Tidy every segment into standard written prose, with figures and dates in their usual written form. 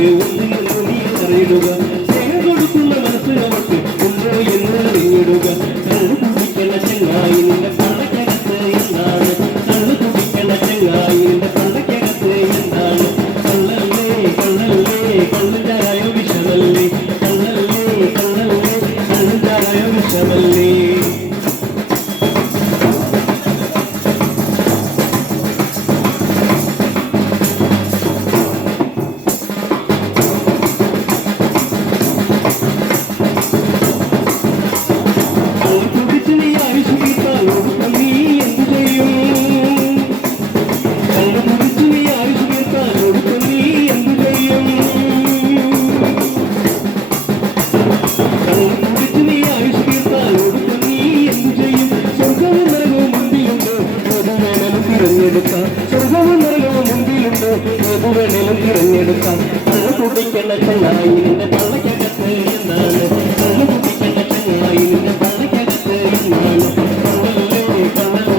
അവൾക്ക് ഒന്നിനു നീ അറിയിടുക. സ്നേഹം കൊടുക്കുന്ന മനസ്സ് അവൾക്ക് ഉണ്ടോ എന്ന് അറിഞ്ഞിടുക. കള്ളു കുടിക്കണ ചങ്ങായി നിന്റെ പള്ളക്കകത്ത് എന്താണ്? കള്ളു കുടിക്കണ ചങ്ങായി നിന്റെ പള്ളക്കകത്ത് എന്താണ്? കള്ളല്ലേ കള്ളല്ലേ കള്ളും ചാരായോ വിഷമല്ലേ? കള്ളല്ലേ കള്ളല്ലേ കള്ളും ചാരായോ വിഷമല്ലേ? സ്വർഗവും നരകവും മുമ്പിലുണ്ട്, ഏതു വേണേലും തിരഞ്ഞെടുക്കാം. കള്ളു കുടിക്കണ ചങ്ങായി നിന്റെ പള്ളക്കകത്ത് എന്താണ്? കള്ളു കുടിക്കണ ചങ്ങായി നിന്റെ പള്ളക്കകത്ത് എന്താണ്? കള്ളല്ലേ കള്ളല്ലേ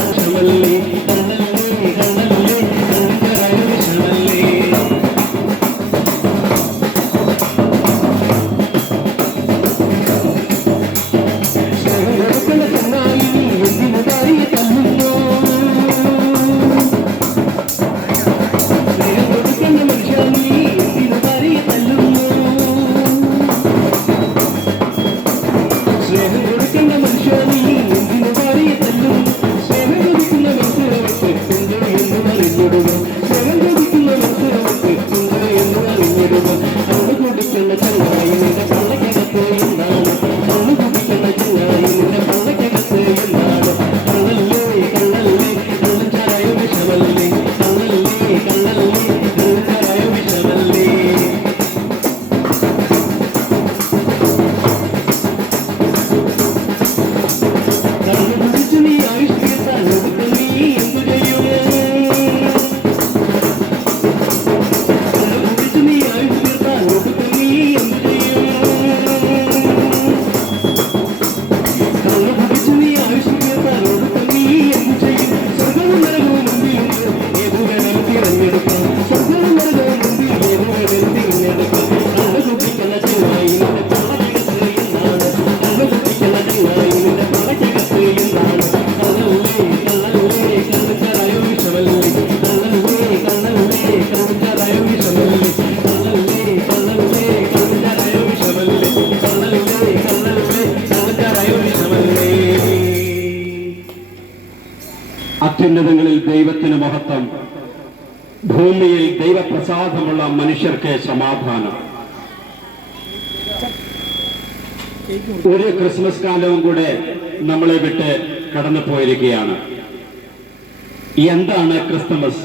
വിഷമല്ലേ? കള്ളല്ലേ കള്ളല്ലേ കള്ളക്കരായ വിഷമല്ലേ? സ്നേഹം കൊടുക്കണ ചങ്ങായി നീ എന്തിനു ഭാര്യയെ തല്ലുന്നു? അത്യുന്നതങ്ങളിൽ ദൈവത്തിന് മഹത്വം, ഭൂമിയിൽ ദൈവപ്രസാദമുള്ള മനുഷ്യർക്ക് സമാധാനം. ഒരു ക്രിസ്മസ് കാലവും കൂടെ നമ്മളെ വിട്ട് കടന്നു പോയിരിക്കുകയാണ്. എന്താണ് ക്രിസ്തുമസ്?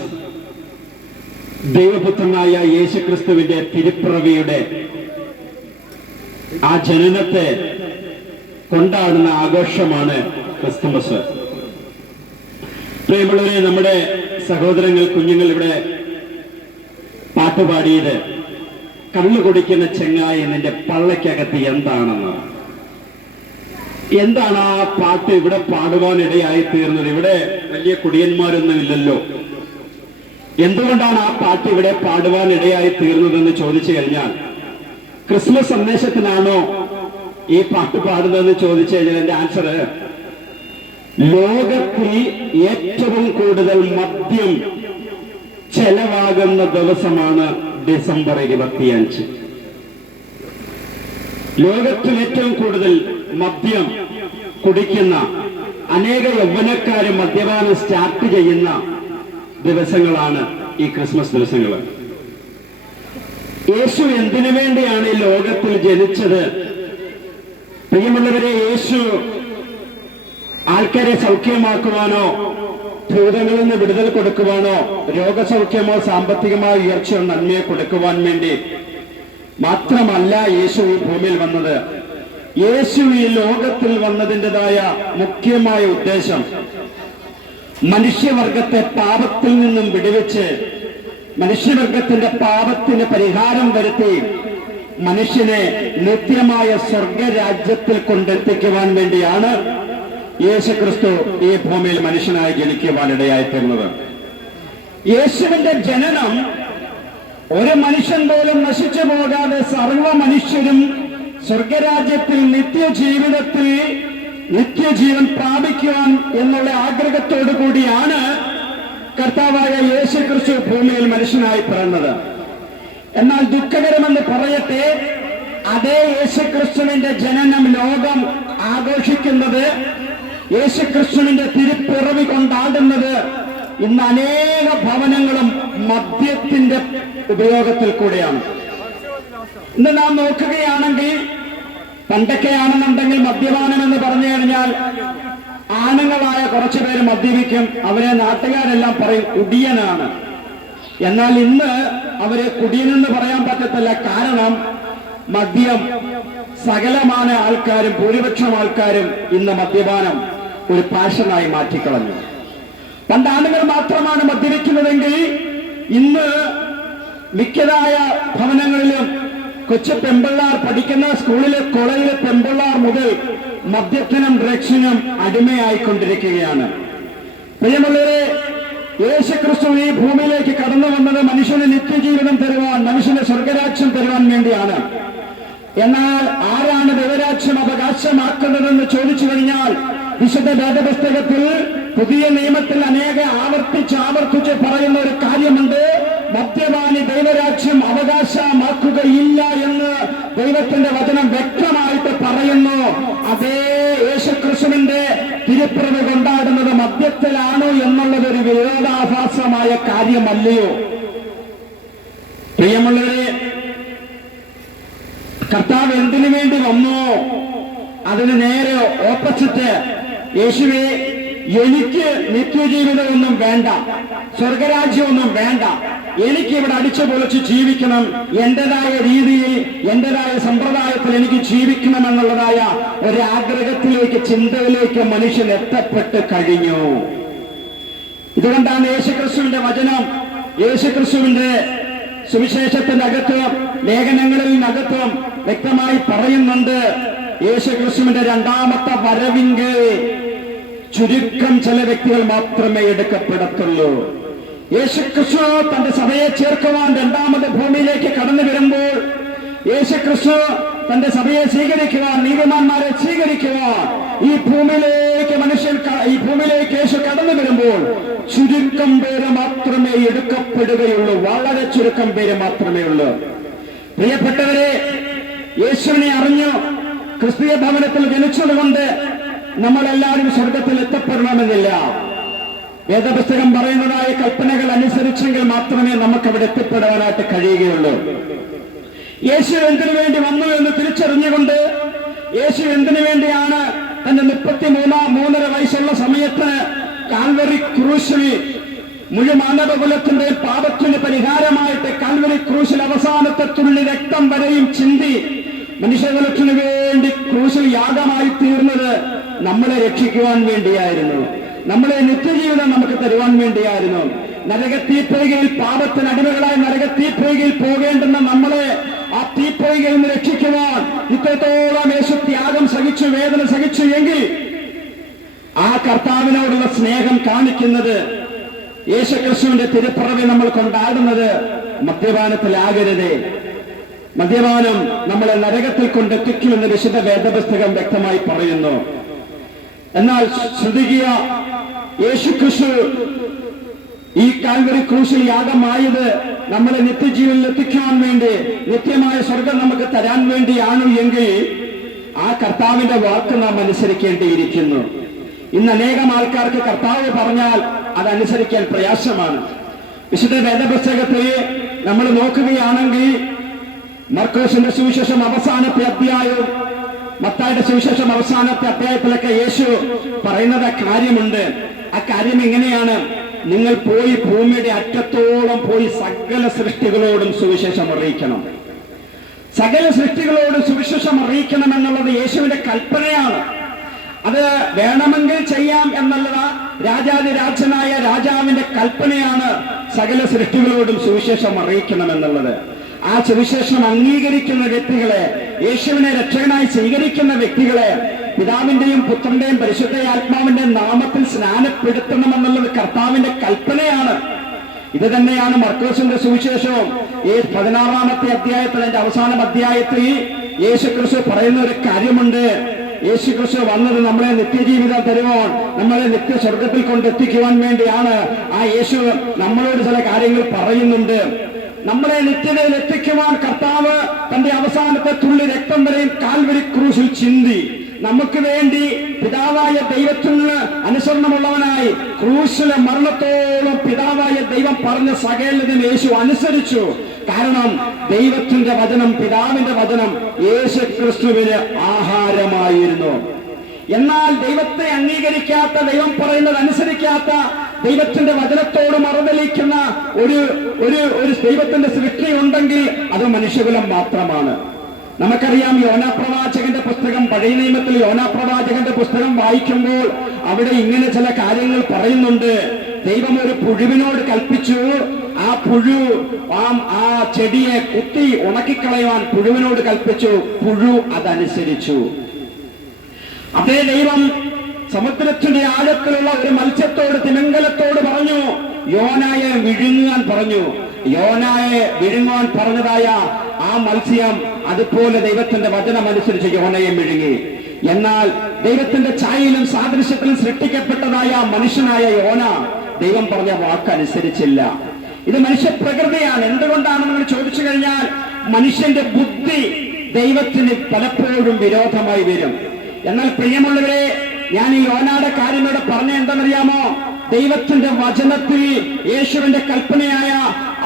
ദൈവപുത്രനായ യേശുക്രിസ്തുവിന്റെ തിരുപ്പിറവിയുടെ ആ ജനനത്തെ കൊണ്ടാടുന്ന ആഘോഷമാണ് ക്രിസ്തുമസ്. പ്രിയമുള്ളവരെ, നമ്മുടെ സഹോദരങ്ങൾ, കുഞ്ഞുങ്ങൾ ഇവിടെ പാട്ടുപാടിയത് കള്ളു കുടിക്കുന്ന ചെങ്ങായി നിന്റെ പള്ളക്കകത്ത് എന്താണെന്ന്. എന്താണ് ആ പാട്ട് ഇവിടെ പാടുവാനിടയായി തീർന്നത്? ഇവിടെ വലിയ കുടിയന്മാരൊന്നും ഇല്ലല്ലോ. എന്തുകൊണ്ടാണ് ആ പാട്ട് ഇവിടെ പാടുവാനിടയായി തീർന്നതെന്ന് ചോദിച്ചു കഴിഞ്ഞാൽ, ക്രിസ്മസ് സന്ദേശത്തിനാണോ ഈ പാട്ട് പാടുന്നതെന്ന് ചോദിച്ചു കഴിഞ്ഞാൽ എന്റെ ആൻസർ, ലോകത്തിൽ ഏറ്റവും കൂടുതൽ മദ്യം ചെലവാകുന്ന ദിവസമാണ് ഡിസംബർ 25. ലോകത്തിൽ ഏറ്റവും കൂടുതൽ മദ്യം കുടിക്കുന്ന അനേക യൗവനക്കാര് മദ്യപാനം സ്റ്റാർട്ട് ചെയ്യുന്ന ദിവസങ്ങളാണ് ഈ ക്രിസ്മസ് ദിവസങ്ങൾ. യേശു എന്തിനു വേണ്ടിയാണ് ഈ ലോകത്തിൽ ജനിച്ചത്? പ്രിയമുള്ളവരെ, യേശു ആൾക്കാരെ സൗഖ്യമാക്കുവാനോ, ഭൂതങ്ങളിൽ നിന്ന് വിടുതൽ കൊടുക്കുവാനോ, രോഗസൗഖ്യമോ സാമ്പത്തികമായ ഉയർച്ചയോ നന്മയോ കൊടുക്കുവാൻ വേണ്ടി മാത്രമല്ല യേശു ഈ ഭൂമിയിൽ വന്നത്. യേശു ഈ ലോകത്തിൽ വന്നതിൻ്റെതായ മുഖ്യമായ ഉദ്ദേശം മനുഷ്യവർഗത്തെ പാപത്തിൽ നിന്നും വിടുവിച്ച് മനുഷ്യവർഗത്തിന്റെ പാപത്തിന് പരിഹാരം വരുത്തി മനുഷ്യനെ നിത്യമായ സ്വർഗരാജ്യത്തിൽ കൊണ്ടെത്തിക്കുവാൻ വേണ്ടിയാണ് യേശുക്രിസ്തു ഈ ഭൂമിയിൽ മനുഷ്യനായി ജനിക്കുവാനിടയായി തീർന്നത്. യേശുവിന്റെ ജനനം ഒരു മനുഷ്യൻ പോലും നശിച്ചു പോകാതെ സർവ്വ മനുഷ്യരും സ്വർഗരാജ്യത്തിൽ നിത്യജീവൻ പ്രാപിക്കുവാൻ എന്നുള്ള ആഗ്രഹത്തോടു കൂടിയാണ് കർത്താവായ യേശുക്രിസ്തു ഭൂമിയിൽ മനുഷ്യനായി പിറന്നത്. എന്നാൽ ദുഃഖകരമെന്ന് പറയട്ടെ, അതേ യേശുക്രിസ്തുവിന്റെ ജനനം ലോകം ആഘോഷിക്കുന്നത്, യേശുക്രിസ്തുവിന്റെ തിരുപ്പിറവി കൊണ്ടാടുന്നത് ഇന്ന് അനേക ഭവനങ്ങളും മദ്യത്തിന്റെ ഉപയോഗത്തിൽ കൂടെയാണ്. ഇന്ന് നാം നോക്കുകയാണെങ്കിൽ, പണ്ടൊക്കെയാണെന്നുണ്ടെങ്കിൽ മദ്യപാനം എന്ന് പറഞ്ഞു കഴിഞ്ഞാൽ ആണുങ്ങളായ കുറച്ചു പേര് മദ്യപിക്കും, അവരെ നാട്ടുകാരെല്ലാം പറയും കുടിയനാണ്. എന്നാൽ ഇന്ന് അവരെ കുടിയനെന്ന് പറയാൻ പറ്റത്തില്ല. കാരണം മദ്യം സകലമാന ആൾക്കാരും, ഭൂരിപക്ഷം ആൾക്കാരും ഇന്ന് മദ്യപാനം ഒരു പാഷനായി മാറ്റിക്കളഞ്ഞു. പണ്ട് ആണുങ്ങൾ മാത്രമാണ് മദ്യപിക്കുന്നതെങ്കിൽ ഇന്ന് മിക്കതായ ഭവനങ്ങളിലും കൊച്ചു പെമ്പിള്ളാർ പഠിക്കുന്ന സ്കൂളിലെ കോളേജിലെ പെമ്പിള്ളാർ മുതൽ മദ്യത്തിനും ഡ്രഗ്സിനും അടിമയായിക്കൊണ്ടിരിക്കുകയാണ്. പ്രിയമുള്ളവരെ, യേശുക്രിസ്തു ഈ ഭൂമിയിലേക്ക് കടന്നു വന്നത് മനുഷ്യന് നിത്യജീവിതം തരുവാൻ, മനുഷ്യന് സ്വർഗരാജ്യം തരുവാൻ വേണ്ടിയാണ്. എന്നാൽ ആരാണ് ദൈവരാജ്യം അവകാശമാക്കുന്നതെന്ന് ചോദിച്ചു കഴിഞ്ഞാൽ, വിശുദ്ധ വേദപുസ്തകത്തിൽ പുതിയ നിയമത്തിൽ ആവർത്തിച്ച് പറയുന്ന ഒരു കാര്യമുണ്ട്. മദ്യപാനി ദൈവരാജ്യം അവകാശമാക്കുകയില്ല എന്ന് ദൈവത്തിന്റെ വചനം വ്യക്തമായിട്ട് പറയുന്നു. അതേ യേശുക്രിസ്തുവിന്റെ തിരുപ്പിറവി കൊണ്ടാടുന്നത് മദ്യത്തിലാണോ എന്നുള്ളത് ഒരു വിരോധാഭാസമായ കാര്യമല്ലയോ? പ്രിയമുള്ളവരെ, കർത്താവ് എന്തിനു വേണ്ടി വന്നു? അതിന് നേരെ ഓപ്പോസിറ്റ്. യേശുവേ, എനിക്ക് നിത്യജീവിതമൊന്നും വേണ്ട, സ്വർഗരാജ്യമൊന്നും വേണ്ട, എനിക്ക് ഇവിടെ അടിച്ചു പൊളിച്ച് ജീവിക്കണം, എന്റേതായ രീതിയിൽ എന്റേതായ സമ്പ്രദായത്തിൽ എനിക്ക് ജീവിക്കണം എന്നുള്ളതായ ഒരാഗ്രഹത്തിലേക്ക്, ചിന്തയിലേക്ക് മനുഷ്യൻ എത്തപ്പെട്ട് കഴിഞ്ഞു. ഇതുകൊണ്ടാണ് യേശുക്രിസ്തുവിന്റെ വചനം, യേശുക്രിസ്തുവിന്റെ സുവിശേഷത്തിന്റെ അകത്തും ലേഖനങ്ങളിനകത്തും വ്യക്തമായി പറയുന്നുണ്ട്. യേശുക്രിസ്തുവിന്റെ രണ്ടാമത്തെ വരവിങ്കൽ ചുരുക്കം ചില വ്യക്തികൾ മാത്രമേ എടുക്കപ്പെടത്തുള്ളൂ. യേശുക്രിസ്തു തന്റെ സഭയെ ചേർക്കുവാൻ രണ്ടാമത് ഭൂമിയിലേക്ക് കടന്നു വരുമ്പോൾ, യേശുക്രിസ്തു തന്റെ സഭയെ സ്വീകരിക്കുവാൻ, നീതിമാന്മാരെ സ്വീകരിക്കുവാൻ ഈ ഭൂമിയിലേക്ക് യേശു കടന്നു വരുമ്പോൾ ചുരുക്കം പേര് മാത്രമേ എടുക്കപ്പെടുകയുള്ളൂ. വളരെ ചുരുക്കം പേര് മാത്രമേ ഉള്ളൂ. പ്രിയപ്പെട്ടവരെ, യേശുവിനെ അറിഞ്ഞു ക്രിസ്തീയ ഭവനത്തിൽ ജനിച്ചതുകൊണ്ട് നമ്മളെല്ലാവരും സ്വർഗത്തിൽ എത്തപ്പെടണമെന്നില്ല. വേദപുസ്തകം പറയുന്നതായ കൽപ്പനകൾ അനുസരിച്ചെങ്കിൽ മാത്രമേ നമുക്ക് അവിടെ എത്തിപ്പെടാനായിട്ട് കഴിയുകയുള്ളൂ. യേശു എന്തിനു വേണ്ടി വന്നു എന്ന് തിരിച്ചറിഞ്ഞുകൊണ്ട്, യേശു എന്തിനു വേണ്ടിയാണ് തന്റെ 33.5 വയസ്സുള്ള സമയത്ത് കാൽവറി ക്രൂശിൽ മുഴുമാനവകുലത്തിന്റെ പാപത്തിന് പരിഹാരമായിട്ട് കാൽവറി ക്രൂശിൽ അവസാനത്തെ തുള്ളി രക്തം വരെയും ചിന്തി മനുഷ്യകുലത്തിനു വേണ്ടി ക്രൂശിൽ യാഗമായി തീർന്നത് നമ്മളെ രക്ഷിക്കുവാൻ വേണ്ടിയായിരുന്നു. നമ്മളെ നിത്യജീവിതം നമുക്ക് തരുവാൻ വേണ്ടിയായിരുന്നു. നരകത്തീപ്പൊയ്കയിൽ, പാപത്തിന് അടിമകളായി നരകത്തീപ്പൊയ്കയിൽ പോകേണ്ടുന്ന നമ്മളെ ആ തീപ്പൊയ്കയിൽ നിന്ന് രക്ഷിക്കുവാൻ ഇത്രത്തോളം യേശു ത്യാഗം സഹിച്ചു, വേദന സഹിച്ചു എങ്കിൽ ആ കർത്താവിനോടുള്ള സ്നേഹം കാണിക്കുന്നത്, യേശുക്രിസ്തുവിന്റെ തിരുപ്പിറവി നമ്മൾ കൊണ്ടാടുന്നത് മദ്യപാനത്തിലാകരുതേ. മദ്യപാനം നമ്മളെ നരകത്തിൽ കൊണ്ടെത്തിക്കുമെന്ന് വിശുദ്ധ വേദപുസ്തകം വ്യക്തമായി പറയുന്നു. എന്നാൽ ശ്രദ്ധിക്കുക, യേശുക്രിസ്തു ഈ കാൽവരി ക്രൂശിൽ യാഗമായത് നമ്മളെ നിത്യജീവനിൽ എത്തിക്കാൻ വേണ്ടി, നിത്യമായ സ്വർഗം നമുക്ക് തരാൻ വേണ്ടിയാണ് എങ്കിൽ ആ കർത്താവിന്റെ വാക്ക് നാം അനുസരിക്കേണ്ടിയിരിക്കുന്നു. ഇന്ന് അനേകം ആൾക്കാർക്ക് കർത്താവ് പറഞ്ഞാൽ അതനുസരിക്കാൻ പ്രയാസമാണ്. വിശുദ്ധ വേദപുസ്തകത്തിൽ നമ്മൾ നോക്കുകയാണെങ്കിൽ മർക്കോസിന്റെ സുവിശേഷം അവസാനത്തെ അധ്യായവും മത്തായിയുടെ സുവിശേഷം അവസാനത്തെ അധ്യായത്തിലൊക്കെ യേശു പറയുന്നത് കാര്യമുണ്ട്. ആ കാര്യം എങ്ങനെയാണ്? നിങ്ങൾ പോയി ഭൂമിയുടെ അറ്റത്തോളം പോയി സകല സൃഷ്ടികളോടും സുവിശേഷം അറിയിക്കണം. സകല സൃഷ്ടികളോടും സുവിശേഷം അറിയിക്കണം എന്നുള്ളത് യേശുവിന്റെ കൽപ്പനയാണ്. അത് വേണമെങ്കിൽ ചെയ്യാം എന്നുള്ളത് രാജാതിരാജനായ രാജാവിന്റെ കൽപ്പനയാണ്. സകല സൃഷ്ടികളോടും സുവിശേഷം അറിയിക്കണം എന്നുള്ളത്. ആ സുവിശേഷം അംഗീകരിക്കുന്ന വ്യക്തികളെ, യേശുവിനെ രക്ഷകനായി സ്വീകരിക്കുന്ന വ്യക്തികളെ പിതാവിന്റെയും പുത്രന്റെയും പരിശുദ്ധ നാമത്തിൽ സ്നാനപ്പെടുത്തണമെന്നുള്ളത് കർത്താവിന്റെ കൽപ്പനയാണ്. ഇത് തന്നെയാണ് മർക്കോസിന്റെ സുവിശേഷവും 16-ാമത്തെ അധ്യായത്തിൽ, അതിന്റെ അവസാന അധ്യായത്തിൽ യേശുക്രിസ്തു പറയുന്ന ഒരു കാര്യമുണ്ട്. യേശുക്രിസ്തു വന്നത് നമ്മളെ നിത്യജീവിതം തരുവാൻ, നമ്മളെ നിത്യ സ്വർഗത്തിൽ കൊണ്ടെത്തിക്കുവാൻ വേണ്ടിയാണ്. ആ യേശു നമ്മളോട് ചില കാര്യങ്ങൾ പറയുന്നുണ്ട്. നമ്മളെ നിത്യതയിൽ എത്തിക്കുവാൻ കർത്താവ് തന്റെ അവസാനത്തെ തുള്ളി രക്തം വരെയും കാൽവരി ക്രൂശിൽ ചിന്തി നമുക്ക് വേണ്ടി പിതാവായ ദൈവത്തിന് അനുസരണമുള്ളവനായി ക്രൂശിലെ മരണത്തോളം പിതാവായ ദൈവം പറഞ്ഞ സകലതും യേശു അനുസരിച്ചു. കാരണം ദൈവത്തിന്റെ വചനം, പിതാവിന്റെ വചനം യേശു ക്രിസ്തുവിന് ആഹാരമായിരുന്നു. എന്നാൽ ദൈവത്തെ അംഗീകരിക്കാത്ത, ദൈവം പറയുന്നത് അനുസരിക്കാത്ത, ദൈവത്തിന്റെ വചനത്തോട് മറുതലിക്കുന്ന ഒരു ദൈവത്തിന്റെ സൃഷ്ടി ഉണ്ടെങ്കിൽ അത് മനുഷ്യകുലം മാത്രമാണ്. നമുക്കറിയാം, യോനാ പ്രവാചകന്റെ പുസ്തകം, പഴയ നിയമത്തിൽ യോനാ പ്രവാചകന്റെ പുസ്തകം വായിക്കുമ്പോൾ അവിടെ ഇങ്ങനെ ചില കാര്യങ്ങൾ പറയുന്നുണ്ട്. ദൈവം ഒരു പുഴുവിനോട് കൽപ്പിച്ചു, ആ പുഴു ആ ചെടിയെ കുത്തി ഉണക്കിക്കളയുവാൻ പുഴുവിനോട് കൽപ്പിച്ചു. പുഴു അതനുസരിച്ചു. അതേ ദൈവം സമുദ്രത്തിന്റെ ആഴത്തിലുള്ള ഒരു മത്സ്യത്തോട്, തിമിംഗലത്തോട് പറഞ്ഞു, യോനായെ വിഴുങ്ങാൻ പറഞ്ഞു. യോനായെ വിഴുങ്ങാൻ പറഞ്ഞതായ ആ മത്സ്യം അതുപോലെ ദൈവത്തിന്റെ വചനം അനുസരിച്ച് യോനയെ വിഴുങ്ങി. എന്നാൽ ദൈവത്തിന്റെ ഛായയിലും സാദൃശ്യത്തിലും സൃഷ്ടിക്കപ്പെട്ടതായ മനുഷ്യനായ യോന ദൈവം പറഞ്ഞ വാക്കനുസരിച്ചില്ല. ഇത് മനുഷ്യ പ്രകൃതിയാണ്. എന്തുകൊണ്ടാണെന്ന് നമ്മൾ ചോദിച്ചു കഴിഞ്ഞാൽ, മനുഷ്യന്റെ ബുദ്ധി ദൈവത്തിന് പലപ്പോഴും വിരോധമായി വരും. എന്നാൽ പ്രിയമുള്ളവരെ, ഞാൻ ഈ യോനയുടെ കാര്യം ഇവിടെ പറഞ്ഞ എന്താണെന്നറിയാമോ? ദൈവത്തിന്റെ വചനത്തിൽ യേശുവിന്റെ കൽപ്പനയായ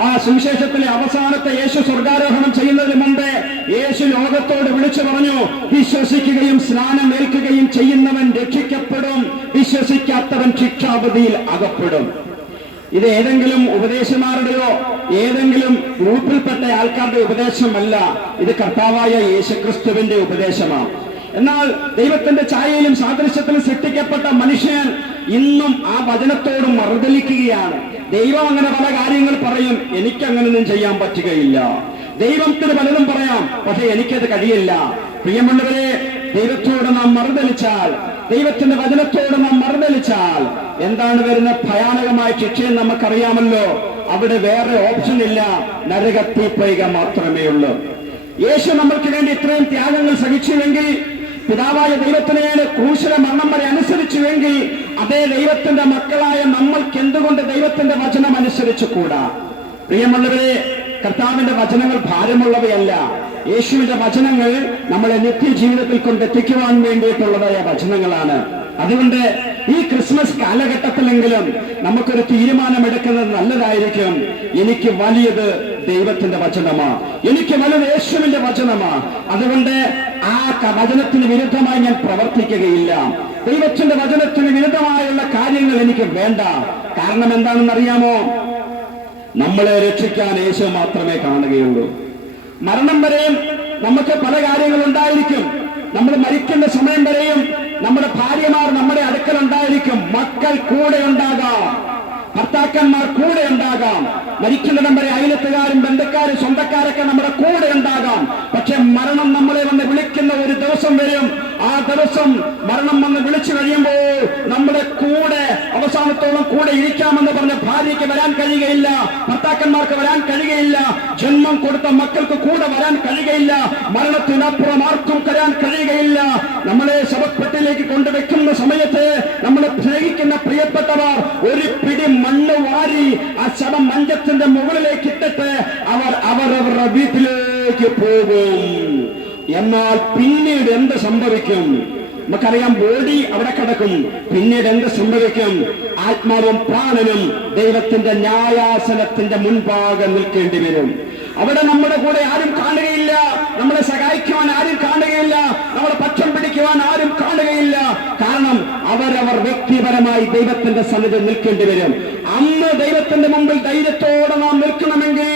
ആ സുവിശേഷത്തിലെ അവസാനത്തെ യേശു സ്വർഗാരോഹണം ചെയ്യുന്നതിന് മുമ്പ് യേശു ലോകത്തോട് വിളിച്ചു പറഞ്ഞു, വിശ്വസിക്കുകയും സ്നാനമേൽക്കുകയും ചെയ്യുന്നവൻ രക്ഷിക്കപ്പെടും, വിശ്വസിക്കാത്തവൻ ശിക്ഷാവിധിയിൽ അകപ്പെടും. ഇത് ഏതെങ്കിലും ഉപദേശമാരുടെയോ ഏതെങ്കിലും ഗ്രൂപ്പിൽപ്പെട്ട ആൾക്കാരുടെ ഉപദേശമല്ല. ഇത് കർത്താവായ യേശുക്രിസ്തുവിന്റെ ഉപദേശമാണ്. എന്നാൽ ദൈവത്തിന്റെ ഛായയിലും സാദൃശ്യത്തിലും സൃഷ്ടിക്കപ്പെട്ട മനുഷ്യൻ ഇന്നും ആ വചനത്തോട് മറുതലിക്കുകയാണ്. ദൈവം അങ്ങനെ പല കാര്യങ്ങൾ പറയും, എനിക്കങ്ങനൊന്നും ചെയ്യാൻ പറ്റുകയില്ല. ദൈവത്തിന് പലതും പറയാം, പക്ഷെ എനിക്കത് കഴിയില്ല. പ്രിയമുള്ളവരെ, ദൈവത്തോട് നാം മറുതലിച്ചാൽ, ദൈവത്തിന്റെ വചനത്തോട് നാം മറുതലിച്ചാൽ എന്താണ് വരുന്ന ഭയാനകമായ ശിക്ഷയെന്ന് നമുക്കറിയാമല്ലോ. അവിടെ വേറെ ഓപ്ഷൻ ഇല്ല, നരകത്തീപ്പൈക മാത്രമേ ഉള്ളൂ. യേശു നമ്മൾക്ക് വേണ്ടി ഇത്രയും ത്യാഗങ്ങൾ സഹിച്ചുവെങ്കിൽ, പിതാവായ ദൈവത്തിന് വേണ്ടി ക്രൂശിലെ മരണം വരെ അനുസരിച്ചുവെങ്കിൽ, അതേ ദൈവത്തിന്റെ മക്കളായ നമ്മൾക്ക് എന്തുകൊണ്ട് ദൈവത്തിന്റെ വചനം അനുസരിച്ചുകൂടാ? പ്രിയമുള്ളവരെ, കർത്താവിന്റെ വചനങ്ങൾ ഭാരമുള്ളവയല്ല. യേശുവിന്റെ വചനങ്ങൾ നമ്മളെ നിത്യജീവിതത്തിൽ കൊണ്ടെത്തിക്കുവാൻ വേണ്ടിയിട്ടുള്ളതായ വചനങ്ങളാണ്. അതുകൊണ്ട് ഈ ക്രിസ്മസ് കാലഘട്ടത്തിലെങ്കിലും നമുക്കൊരു തീരുമാനമെടുക്കുന്നത് നല്ലതായിരിക്കും. എനിക്ക് വലിയത് ദൈവത്തിന്റെ വചനമാ, എനിക്ക് വലുത് യേശുവിന്റെ വചനമാ. അതുകൊണ്ട് ആ വചനത്തിന് വിരുദ്ധമായി ഞാൻ പ്രവർത്തിക്കുകയില്ല. ദൈവത്തിന്റെ വചനത്തിന് വിരുദ്ധമായുള്ള കാര്യങ്ങൾ എനിക്ക് വേണ്ട. കാരണം എന്താണെന്ന് അറിയാമോ? നമ്മളെ രക്ഷിക്കാൻ യേശു മാത്രമേ കാണുകയുള്ളൂ. മരണം വരെയും നമുക്ക് പല കാര്യങ്ങൾ ഉണ്ടായിരിക്കും. നമ്മൾ മരിക്കുന്ന സമയം വരെയും നമ്മുടെ ഭാര്യമാർ നമ്മുടെ അടുക്കൽ ഉണ്ടായിരിക്കും, മക്കൾ കൂടെ ഉണ്ടാകാം, ഭർത്താക്കന്മാർ കൂടെ ഉണ്ടാകാം, മരിക്കുന്നിടം വരെ അയലത്തുകാരും ബന്ധുക്കാരും സ്വന്തക്കാരൊക്കെ നമ്മുടെ കൂടെ ഉണ്ടാകാം. പക്ഷെ മരണം നമ്മളെ വന്ന് വിളിക്കുന്ന ഒരു ദിവസം വരും. ആ ദിവസം മരണം വന്ന് വിളിച്ചു കഴിയുമ്പോൾ നമ്മുടെ കൂടെ അവസാനത്തോളം കൂടെ ഇരിക്കാമെന്ന് പറഞ്ഞ ഭാര്യയ്ക്ക് വരാൻ കഴിയുകയില്ല, ഭർത്താക്കന്മാർക്ക് വരാൻ കഴിയുകയില്ല, ജന്മം കൊടുത്ത മക്കൾക്ക് കൂടെ വരാൻ കഴിയുകയില്ല, മരണത്തിനപ്പുറം ആർക്കും വരാൻ കഴിയുകയില്ല. നമ്മളെ ശവപ്പെട്ടിലേക്ക് കൊണ്ടുവെക്കുന്ന സമയത്ത് നമ്മളെ സ്നേഹിക്കുന്ന പ്രിയപ്പെട്ടവർ ഒരു പിടി മണ്ണ് വാരി ആ ശവം മഞ്ചത്തിന്റെ മുകളിലേക്ക് ഇട്ടിട്ട് അവരവരുടെ വീട്ടിലേക്ക് പോകും. എന്നാൽ പിന്നീട് എന്ത് സംഭവിക്കും? നമുക്കറിയാം, ബോഡി അവിടെ കിടക്കും. പിന്നീട് എന്ത് സംഭവിക്കും? ആത്മാവും പ്രാണനും ദൈവത്തിന്റെ ന്യായാസനത്തിന്റെ മുൻപാകെ നിൽക്കേണ്ടി വരും. അവിടെ നമ്മുടെ കൂടെ ആരും കാണുകയില്ല, നമ്മളെ സഹായിക്കുവാൻ ആരും കാണുകയില്ല, നമ്മളെ പക്ഷം പിടിക്കുവാൻ ആരും കാണുകയില്ല. കാരണം അവരവർ വ്യക്തിപരമായി ദൈവത്തിന്റെ സന്നിധി നിൽക്കേണ്ടി വരും. അന്ന് ദൈവത്തിന്റെ മുമ്പിൽ ധൈര്യത്തോടെ നാം നിൽക്കണമെങ്കിൽ,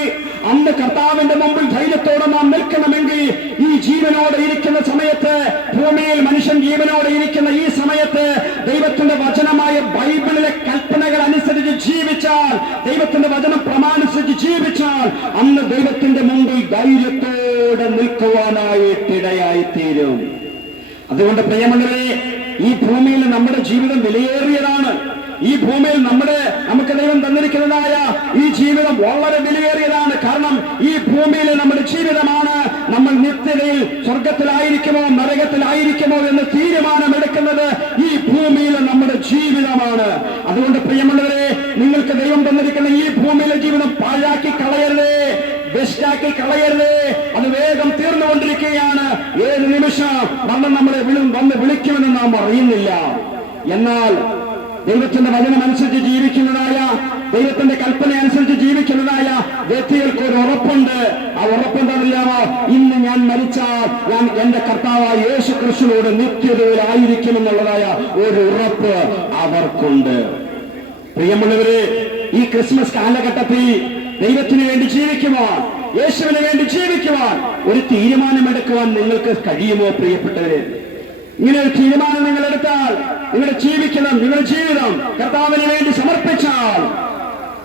അന്ന് കർത്താവിന്റെ മുമ്പിൽ ധൈര്യത്തോടെ നാം നിൽക്കണമെങ്കിൽ, ഈ ജീവനോടെ ഇരിക്കുന്ന സമയത്ത്, ഭൂമിയിൽ മനുഷ്യൻ ജീവനോടെ ഇരിക്കുന്ന ഈ സമയത്ത് ദൈവത്തിന്റെ വചനമായ ബൈബിളിലെ കൽപ്പനകൾ അനുസരിച്ച് ജീവിച്ചാൽ, ദൈവത്തിന്റെ വചനം പ്രമാണിച്ച് ജീവിച്ചാൽ, അന്ന് ദൈവത്തിന്റെ മുമ്പിൽ ധൈര്യത്തോടെ നിൽക്കുവാനായിട്ടിടയായി തീരും. അതുകൊണ്ട് പ്രിയമുള്ളവരെ, ഈ ഭൂമിയിൽ നമ്മുടെ ജീവിതം വിലയേറിയതാണ്. ഈ ഭൂമിയിൽ നമുക്ക് ദൈവം തന്നിരിക്കുന്നതായ ഈ ജീവിതം വളരെ വിലയേറിയതാണ്. കാരണം ഈ ഭൂമിയിൽ നമ്മുടെ ജീവിതമാണ് നമ്മൾ നിത്യതയിൽ സ്വർഗത്തിലായിരിക്കുമോ നരകത്തിലായിരിക്കുമോ എന്ന് തീരുമാനമെടുക്കുന്നത് ഈ ഭൂമിയിൽ നമ്മുടെ ജീവിതമാണ്. അതുകൊണ്ട് പ്രിയമുള്ളവരെ, നിങ്ങൾക്ക് ദൈവം തന്നിരിക്കുന്ന ഈ ഭൂമിയിലെ ജീവിതം പാഴാക്കി കളയരുതേ, വെസ്റ്റാക്കി കളയരുതേ. അത് വേഗം തീർന്നുകൊണ്ടിരിക്കുകയാണ്. ഏത് നിമിഷം നമ്മളെ വന്ന് വിളിക്കുമെന്ന് നാം അറിയുന്നില്ല. എന്നാൽ ദൈവത്തിന്റെ വചനമനുസരിച്ച് ജീവിക്കുന്നതായ, ദൈവത്തിന്റെ കൽപ്പന അനുസരിച്ച് ജീവിക്കുന്നതായ വ്യക്തികൾക്ക് ഒരു ഉറപ്പുണ്ട്. ആ ഉറപ്പെന്താണെന്നറിയാമോ? ഇന്ന് ഞാൻ മരിച്ചാൽ ഞാൻ എന്റെ കർത്താവായ യേശു ക്രിസ്തുവിനോട് നിത്യതയിലായിരിക്കുമെന്നുള്ളതായ ഒരു ഉറപ്പ് അവർക്കുണ്ട്. പ്രിയമുള്ളവരെ, ഈ ക്രിസ്മസ് കാലഘട്ടത്തിൽ ദൈവത്തിന് വേണ്ടി ജീവിക്കുവാൻ, യേശുവിന് വേണ്ടി ജീവിക്കുവാൻ ഒരു തീരുമാനമെടുക്കുവാൻ നിങ്ങൾക്ക് കഴിയുമോ പ്രിയപ്പെട്ടവരെ? ഇങ്ങനെ ഒരു തീരുമാനം നിങ്ങൾ എടുത്താൽ, നിങ്ങളുടെ ജീവിതം കർത്താവിന് വേണ്ടി സമർപ്പിച്ചാൽ,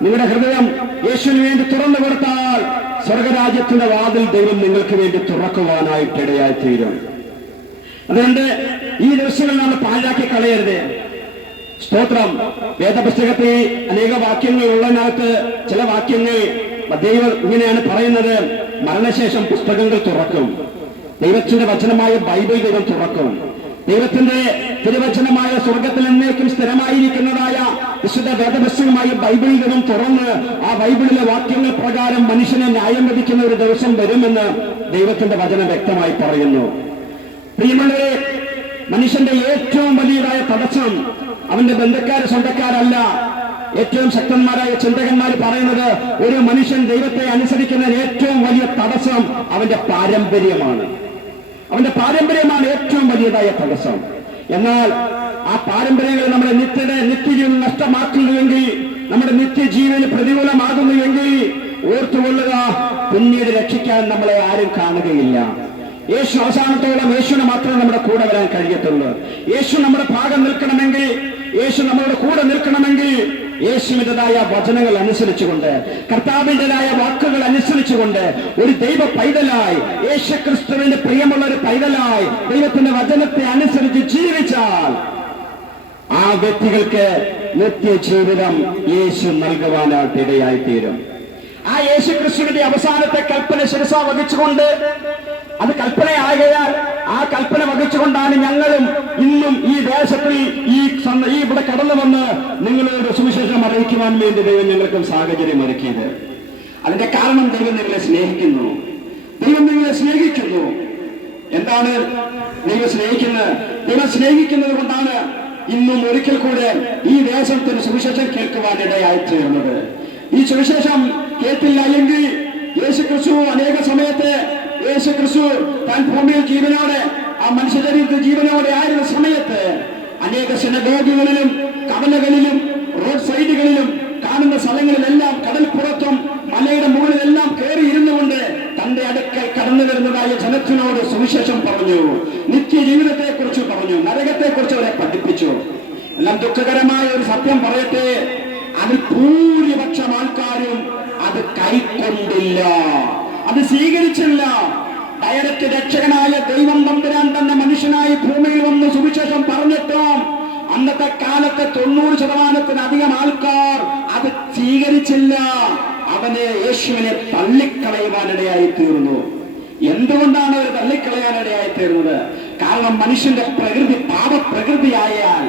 നിങ്ങളുടെ ഹൃദയം യേശുവിന് വേണ്ടി തുറന്നു കൊടുത്താൽ, സ്വർഗരാജ്യത്തിന്റെ വാതിൽ ദൈവം നിങ്ങൾക്ക് വേണ്ടി തുറക്കുവാനായിട്ട് ഇടയായി തീരും. അതുകൊണ്ട് ഈ ദിവസങ്ങൾ നമ്മൾ പാഴാക്കി കളയരുത്. സ്തോത്രം. വേദപുസ്തകത്തിൽ അനേക വാക്യങ്ങൾ ഉള്ളതിനകത്ത് ചില വാക്യങ്ങൾ ദൈവം ഇങ്ങനെയാണ് പറയുന്നത്: മരണശേഷം പുസ്തകങ്ങൾ തുറക്കും, ദൈവത്തിന്റെ വചനമായ ബൈബിൾ ദൈവം തുറക്കും, ദൈവത്തിന്റെ തിരുവചനമായ സ്വർഗത്തിൽ എന്നേക്കും സ്ഥിരമായിരിക്കുന്നതായ വിശുദ്ധ വേദപുസ്തകമായ ബൈബിൾ ദൈവം തുറന്ന് ആ ബൈബിളിലെ വാക്യങ്ങൾ പ്രകാരം മനുഷ്യനെ ന്യായം വിധിക്കുന്ന ഒരു ദിവസം വരുമെന്ന് ദൈവത്തിന്റെ വചനം വ്യക്തമായി പറയുന്നു. പ്രിയമുള്ളവരെ, മനുഷ്യന്റെ ഏറ്റവും വലിയതായ തടസ്സം അവന്റെ ബന്ധുക്കാര് സ്വന്തക്കാരല്ല. ഏറ്റവും ശക്തന്മാരായ ചിന്തകന്മാർ പറയുന്നത് ഒരു മനുഷ്യൻ ദൈവത്തെ അനുസരിക്കുന്നതിന് ഏറ്റവും വലിയ തടസ്സം അവന്റെ പാരമ്പര്യമാണ്. ഏറ്റവും വലിയതായ തടസ്സം. എന്നാൽ ആ പാരമ്പര്യങ്ങൾ നമ്മുടെ നിത്യജീവൻ നഷ്ടമാക്കുന്നുവെങ്കിൽ, നമ്മുടെ നിത്യജീവന് പ്രതികൂലമാകുന്നുവെങ്കിൽ ഓർത്തുകൊള്ളുക, പിന്നീട് രക്ഷിക്കാൻ നമ്മളെ ആരും കാണുകയില്ല. യേശു അവസാനത്തോളം യേശുവിനെ മാത്രമേ നമ്മുടെ കൂടെ വരാൻ കഴിയത്തുള്ളൂ. യേശു നമ്മുടെ ഭാഗം നിൽക്കണമെങ്കിൽ, യേശു നമ്മളുടെ കൂടെ നിൽക്കണമെങ്കിൽ യേശുവിൻ്റെതായ വചനങ്ങൾ അനുസരിച്ചുകൊണ്ട്, കർത്താവിൻ്റെതായ വാക്കുകൾ അനുസരിച്ചുകൊണ്ട് ഒരു ദൈവ പൈതലായി, യേശുക്രിസ്തുവിന്റെ പ്രിയമുള്ള ഒരു പൈതലായി ദൈവത്തിന്റെ വചനത്തെ അനുസരിച്ച് ജീവിച്ചാൽ ആ വ്യക്തികൾക്ക് നിത്യജീവിതം യേശു നൽകുവാനായിട്ട് ഇടയായി തീരും. ആ യേശുക്രിസ്തുവിന്റെ അവസാനത്തെ കൽപ്പന ശിരസ വഹിച്ചുകൊണ്ട്, അത് കൽപ്പനയാകയാൽ ആ കൽപ്പന വഹിച്ചുകൊണ്ടാണ് ഞങ്ങളും ഇന്നും ഈ ദേശത്തിൽ ഇവിടെ കടന്നു വന്ന് നിങ്ങളോട് സുവിശേഷം അറിയിക്കുവാൻ വേണ്ടി ദൈവം ഞങ്ങൾക്കും സാഹചര്യം ഒരുക്കിയത്. അതിന്റെ കാരണം ദൈവം നിങ്ങളെ സ്നേഹിക്കുന്നു. എന്താണ് ദൈവം സ്നേഹിക്കുന്നത്? ദൈവം സ്നേഹിക്കുന്നത് കൊണ്ടാണ് ഇന്നും ഒരിക്കൽ കൂടെ ഈ ദേശത്തിന് സുവിശേഷം കേൾക്കുവാൻ ഇടയായി തീർന്നത്. ഈ സുവിശേഷം കേട്ടില്ല എങ്കിൽ യേശുക്രിസ്തു അനേക സമയത്ത് യേശുക്രിസ്തു താൻ ഭൂമിയിൽ ജീവനോടെ, ആ മനുഷ്യശരീരത്തിൽ ജീവനോടെ ആയിരുന്ന സമയത്ത് അനേക സിനഗോഗുകളിലും കവലകളിലും റോഡ് സൈഡുകളിലും കാണുന്ന സ്ഥലങ്ങളിലെല്ലാം കടൽപ്പുറത്തും മലയുടെ മുകളിലെല്ലാം കയറി ഇരുന്നുകൊണ്ട് തന്റെ അടുക്കൽ കടന്നു വരുന്നതായ ജനത്തിനോട് സുവിശേഷം പറഞ്ഞു, നിത്യജീവിതത്തെ കുറിച്ച് പറഞ്ഞു, നരകത്തെ കുറിച്ച് അവരെ പഠിപ്പിച്ചു. എല്ലാം ദുഃഖകരമായ ഒരു സത്യം പറയട്ടെ, അതിൽ ഭൂരിപക്ഷം ആൾക്കാരും അത് കൈക്കൊണ്ടില്ല, അത് സ്വീകരിച്ചില്ല. ഡയറക്റ്റ് രക്ഷകനായ ദൈവം തമ്പുരാൻ തന്നെ മനുഷ്യനായി ഭൂമിയിൽ വന്ന് സുവിശേഷം പറഞ്ഞിട്ടും അന്നത്തെ കാലത്തെ 90% ആൾക്കാർ അത് സ്വീകരിച്ചില്ല. യേശുവിനെ തള്ളിക്കളയുവാനിടയായി തീർന്നു. എന്തുകൊണ്ടാണ് അവർ തള്ളിക്കളയാനിടയായി തീർന്നത്? കാരണം മനുഷ്യന്റെ പ്രകൃതി പാപപ്രകൃതിയായാൽ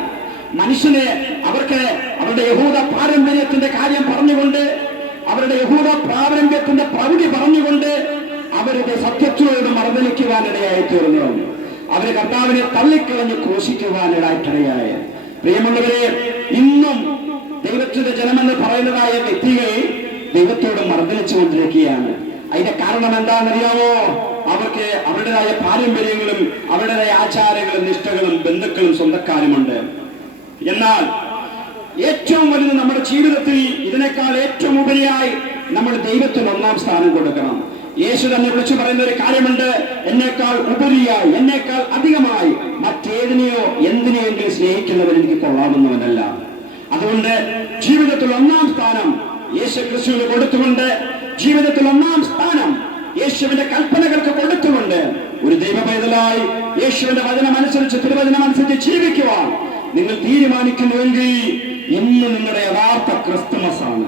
മനുഷ്യനെ അവർക്ക് അവരുടെ യഹൂദ പാരമ്പര്യത്തിന്റെ കാര്യം പറഞ്ഞുകൊണ്ട്, അവരുടെ യഹൂദ പാരമ്പര്യത്തിന്റെ പ്രൗഢി പറഞ്ഞുകൊണ്ട് അവരുടെ സത്യത്തോട് മറുതലിക്കുവാനിടയായി തീർന്നു. അവര് കർത്താവിനെ തള്ളിക്കളഞ്ഞ് ക്രൂശിക്കുവാനിടയായിട്ടിടയായി. പ്രിയമുള്ളവരെ, ഇന്നും ദൈവത്തിന്റെ ജനമെന്ന് പറയുന്നതായ വ്യക്തികൾ ദൈവത്തോട് മറുതലിച്ചുകൊണ്ടിരിക്കുകയാണ്. അതിന്റെ കാരണം എന്താണെന്നറിയാമോ? അവർക്ക് അവരുടേതായ പാരമ്പര്യങ്ങളും അവരുടേതായ ആചാരങ്ങളും നിഷ്ഠകളും ബന്ധുക്കളും സ്വന്തക്കാരുമുണ്ട്. എന്നാൽ ഏറ്റവും വലുത് നമ്മുടെ ജീവിതത്തിൽ ഇതിനേക്കാൾ ഏറ്റവും ഉപരിയായി നമ്മൾ ദൈവത്തിന് ഒന്നാം സ്ഥാനം കൊടുക്കണം. യേശു തന്നെ വിളിച്ചു പറയുന്ന ഒരു കാര്യമുണ്ട്: എന്നേക്കാൾ ഉപരിയായി, എന്നേക്കാൾ അധികമായി മറ്റേതിനെയോ എന്തിനെയെങ്കിലും സ്നേഹിക്കുന്നവർ എനിക്ക് കൊള്ളാവുന്നവനല്ല. അതുകൊണ്ട് ജീവിതത്തിൽ ഒന്നാം സ്ഥാനം യേശുക്രിസ്തുവിന് കൊടുത്തുകൊണ്ട്, ജീവിതത്തിൽ ഒന്നാം സ്ഥാനം യേശുവിന്റെ കൽപ്പനകൾക്ക് കൊടുത്തുകൊണ്ട് ഒരു ദൈവപൈതലായി യേശുവിന്റെ വചനം അനുസരിച്ച്, തിരുവചനം അനുസരിച്ച് ജീവിക്കുവാൻ നിങ്ങൾ തീരുമാനിക്കുന്നുവെങ്കിൽ ഇന്ന് നിങ്ങളുടെ യഥാർത്ഥ ക്രിസ്തുമസ് ആണ്.